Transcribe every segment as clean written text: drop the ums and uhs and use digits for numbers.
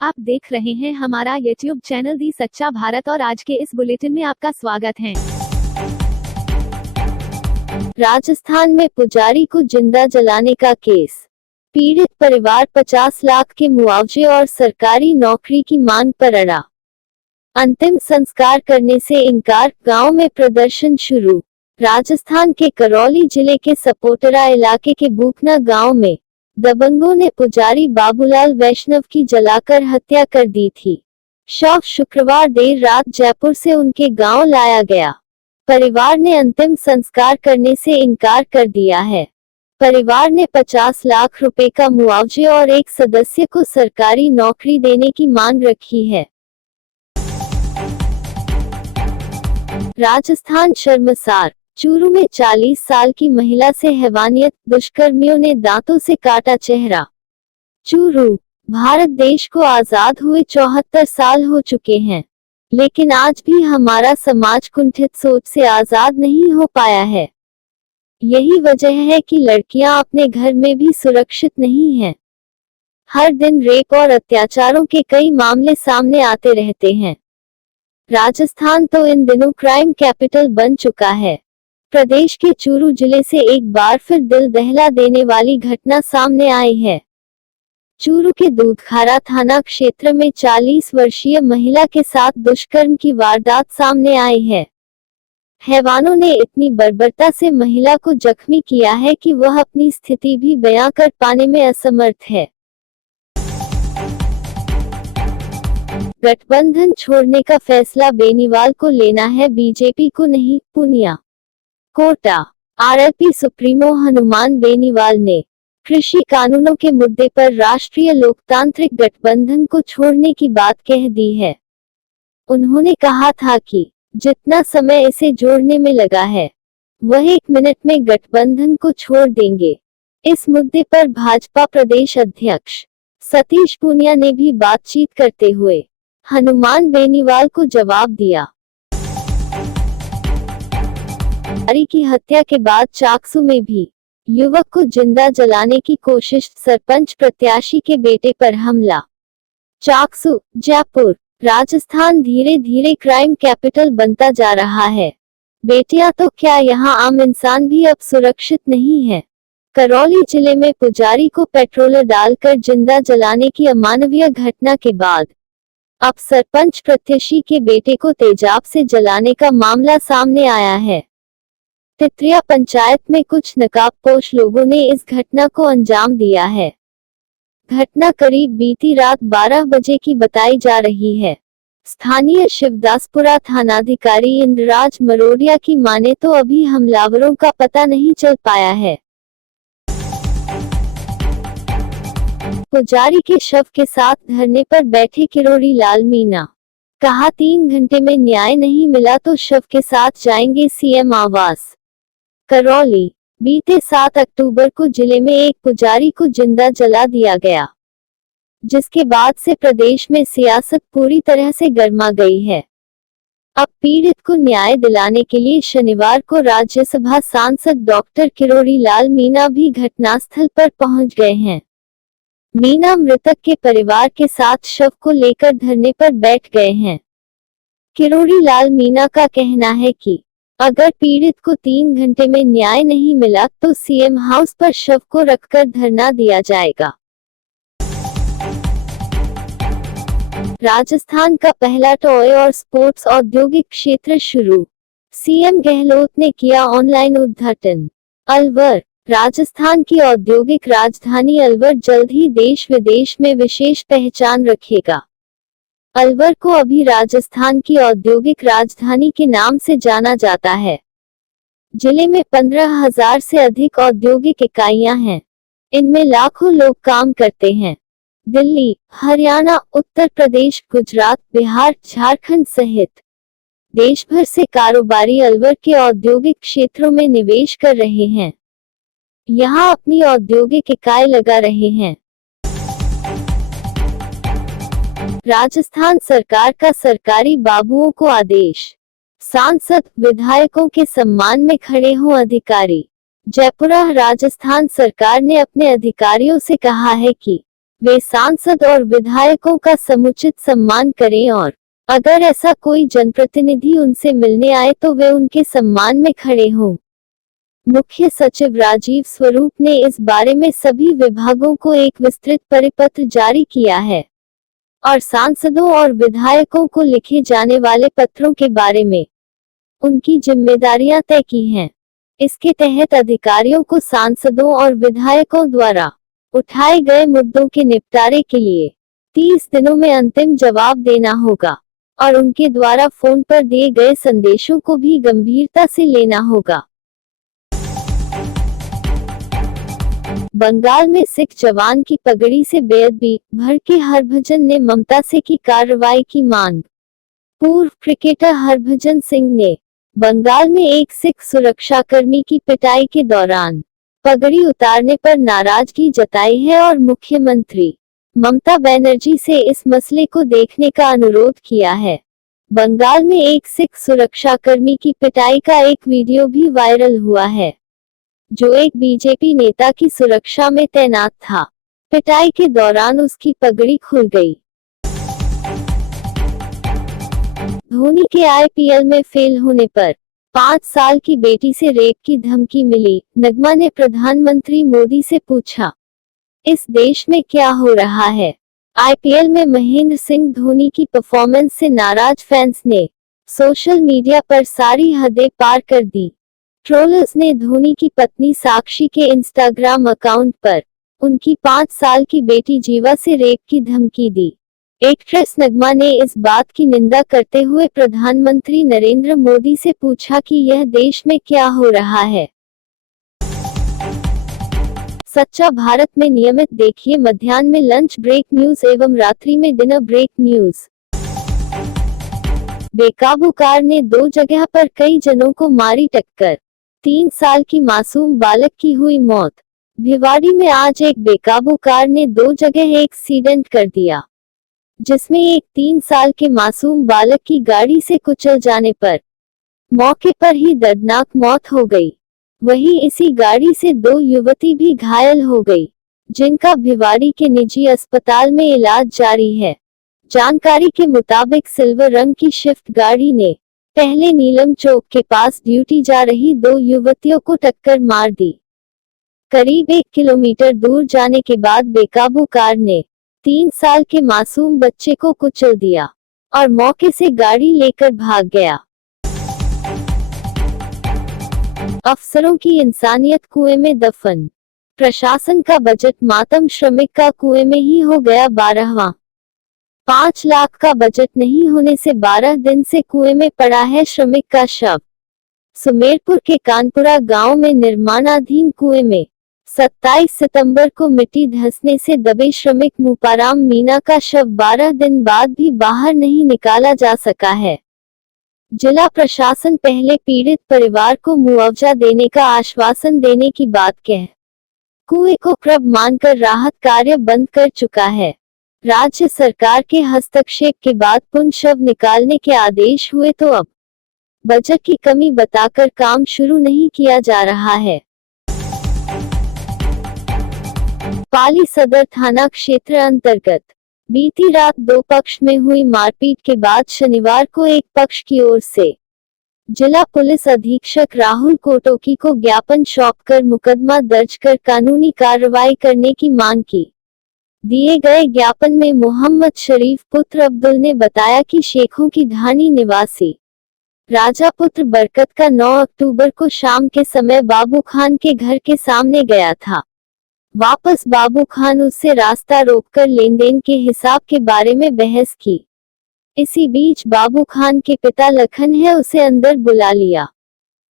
आप देख रहे हैं हमारा YouTube चैनल दी सच्चा भारत और आज के इस बुलेटिन में आपका स्वागत है। राजस्थान में पुजारी को जिंदा जलाने का केस। पीड़ित परिवार 50 लाख के मुआवजे और सरकारी नौकरी की मांग पर अड़ा। अंतिम संस्कार करने से इनकार, गांव में प्रदर्शन शुरू। राजस्थान के करौली जिले के सपोटरा इलाके के बूकना गांव में दबंगों ने पुजारी बाबूलाल वैष्णव की जलाकर हत्या कर दी थी। शव शुक्रवार देर रात जयपुर से उनके गांव लाया गया। परिवार ने अंतिम संस्कार करने से इनकार कर दिया है। परिवार ने 50 लाख रुपए का मुआवजे और एक सदस्य को सरकारी नौकरी देने की मांग रखी है। राजस्थान शर्मसार। चूरू में 40 साल की महिला से हैवानियत, दुष्कर्मियों ने दांतों से काटा चेहरा। चूरू। भारत देश को आजाद हुए 74 साल हो चुके हैं, लेकिन आज भी हमारा समाज कुंठित सोच से आजाद नहीं हो पाया है। यही वजह है कि लड़कियां अपने घर में भी सुरक्षित नहीं हैं। हर दिन रेप और अत्याचारों के कई मामले सामने आते रहते हैं। राजस्थान तो इन दिनों क्राइम कैपिटल बन चुका है। प्रदेश के चूरू जिले से एक बार फिर दिल दहला देने वाली घटना सामने आई है। चूरू के दूधखारा थाना क्षेत्र में 40 वर्षीय महिला के साथ दुष्कर्म की वारदात सामने आई है। हैवानों ने इतनी बर्बरता से महिला को जख्मी किया है कि वह अपनी स्थिति भी बयां कर पाने में असमर्थ है। गठबंधन छोड़ने का फैसला बेनीवाल को लेना है, बीजेपी को नहीं, पूनिया। कोटा। आरएलपी सुप्रीमो हनुमान बेनीवाल ने कृषि कानूनों के मुद्दे पर राष्ट्रीय लोकतांत्रिक गठबंधन को छोड़ने की बात कह दी है। उन्होंने कहा था कि जितना समय इसे जोड़ने में लगा है, वह 1 मिनट में गठबंधन को छोड़ देंगे। इस मुद्दे पर भाजपा प्रदेश अध्यक्ष सतीश पूनिया ने भी बातचीत करते हुए हनुमान बेनीवाल को जवाब दिया। की हत्या के बाद चाकसू में भी युवक को जिंदा जलाने की कोशिश, सरपंच प्रत्याशी के बेटे पर हमला। चाकसू, जयपुर। राजस्थान धीरे धीरे क्राइम कैपिटल बनता जा रहा है। बेटियां तो क्या, यहां आम इंसान भी अब सुरक्षित नहीं है। करौली जिले में पुजारी को पेट्रोल डालकर जिंदा जलाने की अमानवीय घटना के बाद अब सरपंच प्रत्याशी के बेटे को तेजाब से जलाने का मामला सामने आया है। तित्रिया पंचायत में कुछ नकाबपोश लोगों ने इस घटना को अंजाम दिया है। घटना करीब बीती रात 12 बजे की बताई जा रही है। स्थानीय शिवदासपुरा थानाधिकारी इंद्रराज मरोडिया की माने तो अभी हमलावरों का पता नहीं चल पाया है। पुजारी के शव के साथ धरने पर बैठे किरोड़ी लाल मीणा। कहा 3 घंटे में न्याय नहीं मिला तो शव के साथ जाएंगे सीएम आवास। करौली। बीते 7 अक्टूबर को जिले में एक पुजारी को जिंदा जला दिया गया, जिसके बाद से प्रदेश में सियासत पूरी तरह से गर्मा गई है। अब पीड़ित को न्याय दिलाने के लिए शनिवार को राज्यसभा सांसद डॉक्टर किरोड़ी लाल मीणा भी घटनास्थल पर पहुंच गए हैं। मीणा मृतक के परिवार के साथ शव को लेकर धरने पर बैठ गए हैं। किरोड़ी लाल मीणा का कहना है कि अगर पीड़ित को 3 घंटे में न्याय नहीं मिला तो सीएम हाउस पर शव को रखकर धरना दिया जाएगा। राजस्थान का पहला टॉय और स्पोर्ट्स औद्योगिक क्षेत्र शुरू। सीएम गहलोत ने किया ऑनलाइन उद्घाटन। अलवर। राजस्थान की औद्योगिक राजधानी अलवर जल्द ही देश विदेश में विशेष पहचान रखेगा। अलवर को अभी राजस्थान की औद्योगिक राजधानी के नाम से जाना जाता है। जिले में 15,000 से अधिक औद्योगिक इकाइयां हैं। इनमें लाखों लोग काम करते हैं। दिल्ली, हरियाणा, उत्तर प्रदेश, गुजरात, बिहार, झारखंड सहित देश भर से कारोबारी अलवर के औद्योगिक क्षेत्रों में निवेश कर रहे हैं। यहां अपनी औद्योगिक इकाई लगा रहे हैं। राजस्थान सरकार का सरकारी बाबुओं को आदेश। सांसद, विधायकों के सम्मान में खड़े हों अधिकारी। जयपुरा। राजस्थान सरकार ने अपने अधिकारियों से कहा है कि वे सांसद और विधायकों का समुचित सम्मान करें और अगर ऐसा कोई जनप्रतिनिधि उनसे मिलने आए तो वे उनके सम्मान में खड़े हों। मुख्य सचिव राजीव स्वरूप ने इस बारे में सभी विभागों को एक विस्तृत परिपत्र जारी किया है और सांसदों और विधायकों को लिखे जाने वाले पत्रों के बारे में उनकी जिम्मेदारियां तय की हैं। इसके तहत अधिकारियों को सांसदों और विधायकों द्वारा उठाए गए मुद्दों के निपटारे के लिए 30 दिनों में अंतिम जवाब देना होगा और उनके द्वारा फोन पर दिए गए संदेशों को भी गंभीरता से लेना होगा। बंगाल में सिख जवान की पगड़ी से बेअदबी, भर के हरभजन ने ममता से की कार्रवाई की मांग। पूर्व क्रिकेटर हरभजन सिंह ने बंगाल में एक सिख सुरक्षाकर्मी की पिटाई के दौरान पगड़ी उतारने पर नाराजगी जताई है और मुख्यमंत्री ममता बनर्जी से इस मसले को देखने का अनुरोध किया है। बंगाल में एक सिख सुरक्षाकर्मी की पिटाई का एक वीडियो भी वायरल हुआ है, जो एक बीजेपी नेता की सुरक्षा में तैनात था। पिटाई के दौरान उसकी पगड़ी खुल गई। धोनी के आईपीएल में फेल होने पर 5 साल की बेटी से रेप की धमकी मिली। नगमा ने प्रधानमंत्री मोदी से पूछा, इस देश में क्या हो रहा है? आईपीएल में महेंद्र सिंह धोनी की परफॉर्मेंस से नाराज फैंस ने सोशल मीडिया पर सारी हदें पार कर दी। ट्रोलर्स ने धोनी की पत्नी साक्षी के इंस्टाग्राम अकाउंट पर उनकी 5 साल की बेटी जीवा से रेप की धमकी दी। एक्ट्रेस नगमा ने इस बात की निंदा करते हुए प्रधानमंत्री नरेंद्र मोदी से पूछा कि यह देश में क्या हो रहा है। सच्चा भारत में नियमित देखिए मध्याह्न में लंच ब्रेक न्यूज एवं रात्रि में डिनर ब्रेक न्यूज। बेकाबू कार ने 2 जगह पर कई जनों को मारी टक्कर, 3 साल की मासूम बालक की हुई मौत। भिवाड़ी में आज एक बेकाबू कार ने 2 जगह एक्सीडेंट कर दिया, जिसमें एक 3 साल के मासूम बालक की गाड़ी से कुचल जाने पर मौके पर ही दर्दनाक मौत हो गई। वहीं इसी गाड़ी से 2 युवती भी घायल हो गई, जिनका भिवाड़ी के निजी अस्पताल में इलाज जारी है। जानकारी के मुताबिक सिल्वर रंग की स्विफ्ट गाड़ी ने पहले नीलम चौक के पास ड्यूटी जा रही 2 युवतियों को टक्कर मार दी। करीब 1 किलोमीटर दूर जाने के बाद बेकाबू कार ने 3 साल के मासूम बच्चे को कुचल दिया और मौके से गाड़ी लेकर भाग गया। अफसरों की इंसानियत कुएं में दफन, प्रशासन का बजट मातम, श्रमिक का कुएं में ही हो गया 12वां। 5 लाख का बजट नहीं होने से 12 दिन से कुएं में पड़ा है श्रमिक का शव। सुमेरपुर के कानपुरा गांव में निर्माणाधीन कुएं में 27 सितंबर को मिट्टी धंसने से दबे श्रमिक मुपाराम मीना का शव 12 दिन बाद भी बाहर नहीं निकाला जा सका है। जिला प्रशासन पहले पीड़ित परिवार को मुआवजा देने का आश्वासन देने की बात कह कुएं को क्रब मानकर राहत कार्य बंद कर चुका है। राज्य सरकार के हस्तक्षेप के बाद पुनः शव निकालने के आदेश हुए तो अब बजट की कमी बताकर काम शुरू नहीं किया जा रहा है। पाली सदर थाना क्षेत्र अंतर्गत बीती रात 2 पक्ष में हुई मारपीट के बाद शनिवार को एक पक्ष की ओर से जिला पुलिस अधीक्षक राहुल कोटोकी को ज्ञापन सौंपकर मुकदमा दर्ज कर कानूनी कार्रवाई करने की मांग की। दिए गए ज्ञापन में मोहम्मद शरीफ पुत्र अब्दुल ने बताया कि शेखों की ढाणी निवासी राजा पुत्र बरकत का 9 अक्टूबर को शाम के समय बाबू खान के घर के सामने गया था। वापस बाबू खान उससे रास्ता रोककर लेनदेन के हिसाब के बारे में बहस की। इसी बीच बाबू खान के पिता लखन है उसे अंदर बुला लिया।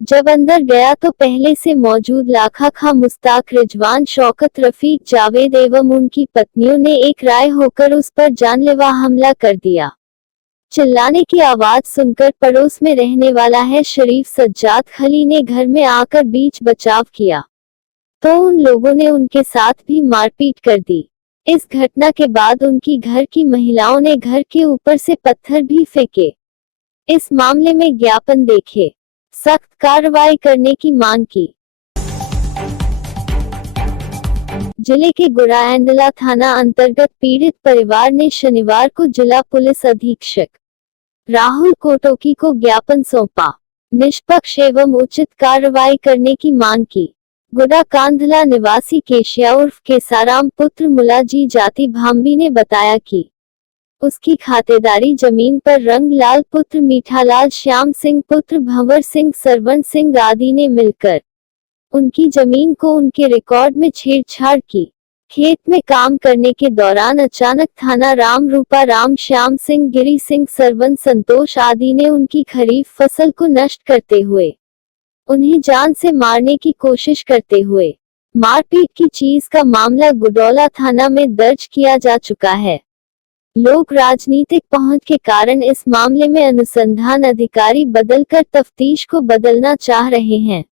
जब अंदर गया तो पहले से मौजूद लाखा खां, मुस्ताक, रिजवान, शौकत, रफीक, जावेद एवं उनकी पत्नियों ने एक राय होकर उस पर जानलेवा हमला कर दिया। चिल्लाने की आवाज सुनकर पड़ोस में रहने वाला है शरीफ सज्जाद खली ने घर में आकर बीच बचाव किया, तो उन लोगों ने उनके साथ भी मारपीट कर दी। इस घटना के बाद उनकी घर की महिलाओं ने घर के ऊपर से पत्थर भी फेंके। इस मामले में ज्ञापन देखे सख्त कार्रवाई करने की मांग की। जिले के गुड़ाएंडला थाना अंतर्गत पीड़ित परिवार ने शनिवार को जिला पुलिस अधीक्षक राहुल कोटोकी को ज्ञापन सौंपा। निष्पक्ष एवं उचित कार्रवाई करने की मांग की। गुड़ा कांधला निवासी केशिया उर्फ केसाराम पुत्र मुलाजी जाति भांबी ने बताया कि उसकी खातेदारी जमीन पर रंगलाल पुत्र मीठालाल श्याम सिंह पुत्र भंवर सिंह सरवण सिंह आदि ने मिलकर उनकी जमीन को उनके रिकॉर्ड में छेड़छाड़ की। खेत में काम करने के दौरान अचानक थाना राम रूपा राम श्याम सिंह गिरी सिंह सरवन संतोष आदि ने उनकी खरीफ फसल को नष्ट करते हुए उन्हें जान से मारने की कोशिश करते हुए मारपीट की चीज का मामला गुडौला थाना में दर्ज किया जा चुका है। लोग राजनीतिक पहुंच के कारण इस मामले में अनुसंधान अधिकारी बदलकर तफ्तीश को बदलना चाह रहे हैं।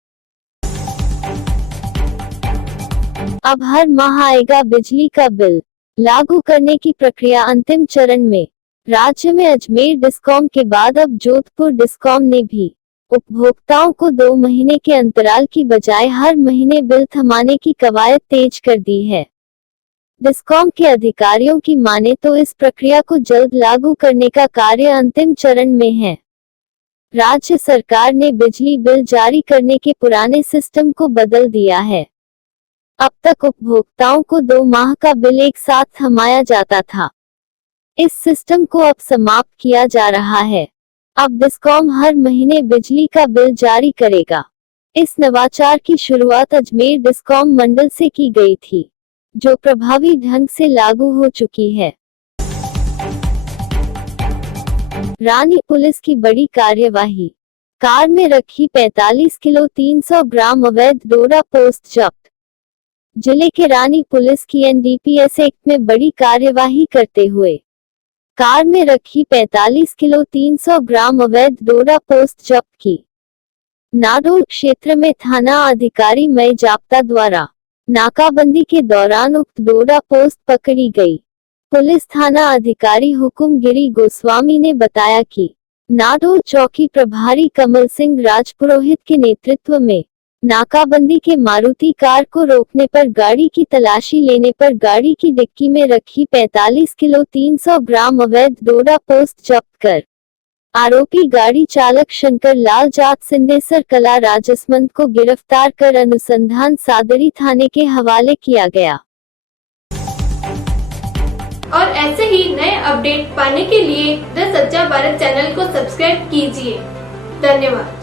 अब हर माह आएगा बिजली का बिल। लागू करने की प्रक्रिया अंतिम चरण में। राज्य में अजमेर डिस्कॉम के बाद अब जोधपुर डिस्कॉम ने भी उपभोक्ताओं को 2 महीने के अंतराल की बजाय हर महीने बिल थमाने की कवायद तेज कर दी है। डिस्कॉम के अधिकारियों की माने तो इस प्रक्रिया को जल्द लागू करने का कार्य अंतिम चरण में है। राज्य सरकार ने बिजली बिल जारी करने के पुराने सिस्टम को बदल दिया है। अब तक उपभोक्ताओं को 2 माह का बिल एक साथ थमाया जाता था। इस सिस्टम को अब समाप्त किया जा रहा है। अब डिस्कॉम हर महीने बिजली का बिल जारी करेगा। इस नवाचार की शुरुआत अजमेर डिस्कॉम मंडल से की गई थी, जो प्रभावी ढंग से लागू हो चुकी है। रानी पुलिस की बड़ी कार्यवाही। कार में रखी 45 किलो 300 ग्राम अवैध डोडा पोस्ट जब्त। जिले के रानी पुलिस की एनडीपीएस एक्ट में बड़ी कार्यवाही करते हुए कार में रखी 45 किलो 300 ग्राम अवैध डोडा पोस्ट जब्त की। नाडोल क्षेत्र में थाना अधिकारी मय जाप्ता द्वारा नाकाबंदी के दौरान उक्त डोडा पोस्ट पकड़ी गई। पुलिस थाना अधिकारी हुकुम गिरी गोस्वामी ने बताया कि नाडोल चौकी प्रभारी कमल सिंह राजपुरोहित के नेतृत्व में नाकाबंदी के मारुति कार को रोकने पर गाड़ी की तलाशी लेने पर गाड़ी की डिक्की में रखी 45 किलो 300 ग्राम अवैध डोडा पोस्ट जब्त कर आरोपी गाड़ी चालक शंकर लाल जाट सिंदेसर कला राजसमंद को गिरफ्तार कर अनुसंधान सादरी थाने के हवाले किया गया। और ऐसे ही नए अपडेट पाने के लिए द सच्चा भारत चैनल को सब्सक्राइब कीजिए। धन्यवाद।